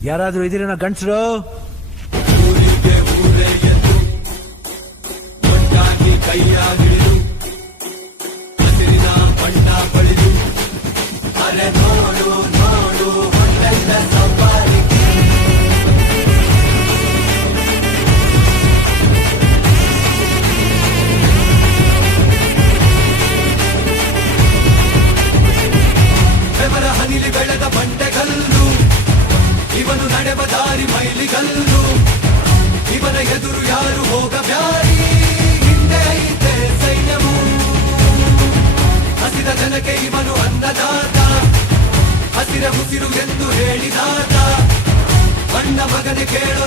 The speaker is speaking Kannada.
ಯಾರಾದ್ರೂ ಇದೀರೇನೋ ಗಂಡಸರು? ಊರಿಗೆ ಊರೇ ಎದ್ದು ಒಟ್ಟಾಗಿ ಕೈಯಾಗಿಳಿದು ಹಸಿರಿನ ಬಣ್ಣ ಬಳಿದು ಅರೆ ನೋಡು ನೋಡು ಹೊಂಡೆಲ್ಲ ಸವಾರಿಗೆ ಬೆವರ ಹನಿಲಿ ಬೆಳೆದ ಬಂಡೆಗಲ್ಲು ಇವನು ನಡೆವ ದಾರಿ ಮೈಲಿಗಲ್ಲು ಇವನ ಎದುರು ಯಾರು ಹೋಗಬ್ಯಾರಿ ಹಿಂದೆ ಐತೆ ಸೈನ್ಯವು ಹಸಿದ ಜನಕ್ಕೆ ಇವನು ಅನ್ನದಾತ ಹಸಿರ ಉಸಿರು ಎಂದು ಹೇಳಿದಾತ ಬಣ್ಣ ಮಗನೆ ಕೇಳೋ